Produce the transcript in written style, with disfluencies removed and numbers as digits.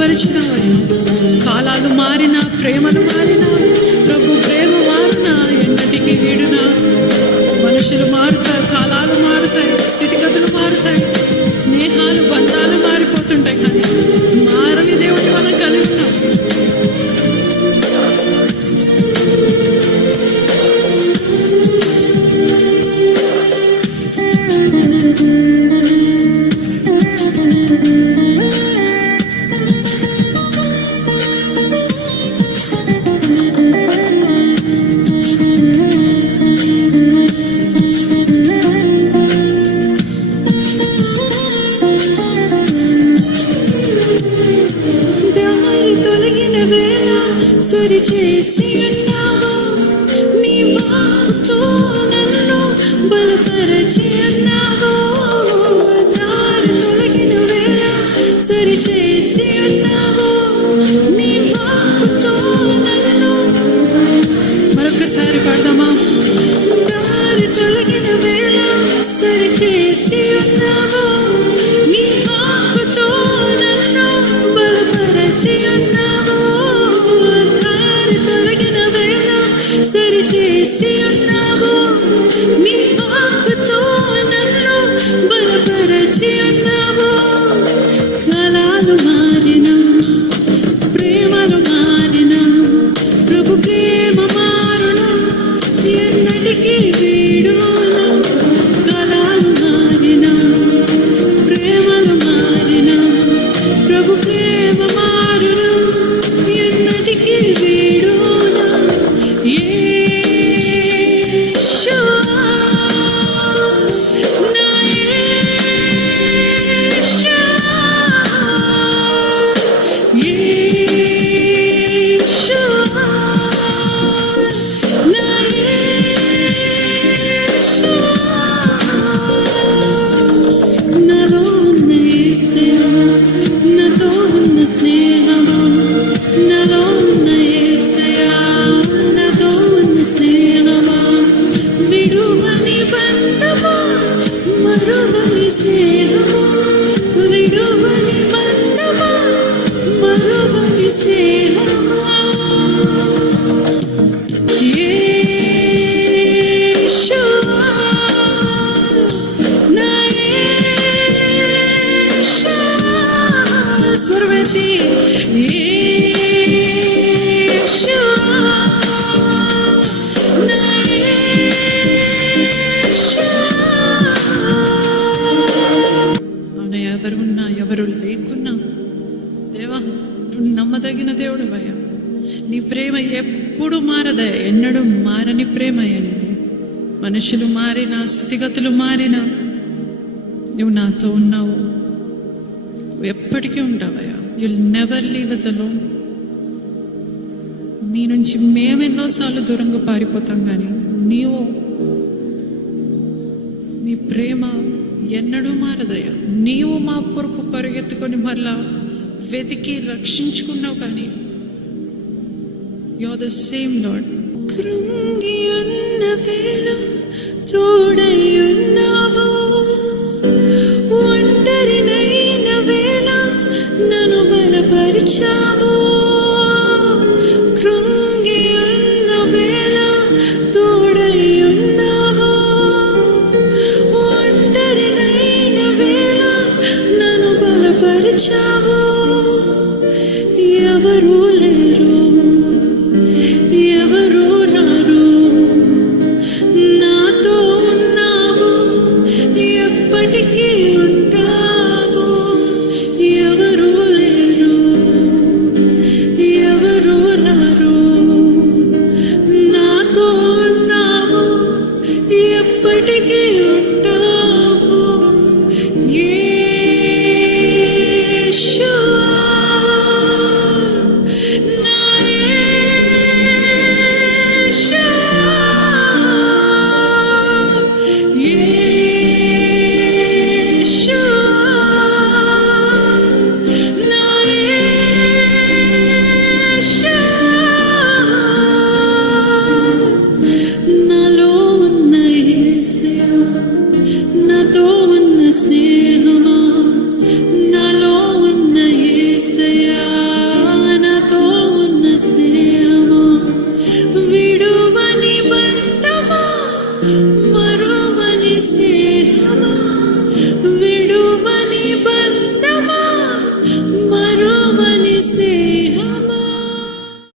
బలపరిచినవయ్యా. కాలాలు మారినా, ప్రేమలు మారినా, ప్రభు ప్రేమ మారినా ఎన్నటికీ వీడునా. మనుషులు మారుతారు, కాలాలు మారుతాయి, స్థితిగతులు మారుతాయి, స్నేహాలు బంధాలు మారిపోతుంటాయి, కానీ మారని దేవుడిని మనం కలిగి ఉన్నాం. సరిచేసి అన్నావు, నీ వాక్కుతో నన్ను బలపరచి అన్నావు. దారి తొలగిన వేళ సరిచేసి అన్నావు, నీ వాక్కుతో నన్ను. మరొకసారి పాడదామా? దారి తొలగిన వేళ సరిచేసి అన్నావు, నీ వాక్కుతో నన్ను బలపరచి అన్నావు. సరిచేసి అన్నావు, నీ వాక్కుతో నన్ను బలపరచి అన్నావు. కాలాలు మారినా, ప్రేమలు మారినా, ప్రభు ప్రేమ మారునా ఎన్నటికీ వీడునా. కాలాలు మారినా, ప్రేమలు మారినా, ప్రభు ప్రేమ మారునా ఎన్నటికీ వీడునా. ఎవరు లేకున్నా దేవా, నువ్వు నమ్మదగిన దేవుడు అయ్యా. నీ ప్రేమ ఎప్పుడు మారదయ్యా, ఎన్నడూ మారని ప్రేమ అనేది. మనుషులు మారినా, స్థితిగతులు మారినా నువ్వు నాతో ఉన్నావు, ఎప్పటికీ ఉంటావయ్యా. You'll never leave us alone. నీ నుంచి మేమెన్నోసార్లు దూరంగా పారిపోతాం, కానీ నీ ప్రేమ ఎన్నడూ మారదయ్యా. నీవు మా కొరకు పరిగెత్తుకొని మరలా వెతికి రక్షించుకున్నావు, కానీ you are the same lord. కృంగి ఉన్న వేళ తోడై ఉన్నావు, ఒంటరినైన వేళ నన్ను బలపరిచావు. కృంగి ఉన్న వేళ తోడై ఉన్నావు, ఒంటరినైన వేళ నన్ను బలపరిచావు. ఎవరు లేరు, ఎవరు రారు, నాతో ఉన్నావు, ఎప్పటికీ ఉంటావు. ఎవరు లేరు, ఎవరు రారు, నాతో ఉన్నావు, ఎప్పటికీ ఉంటావు. యేషువా స్నేహమా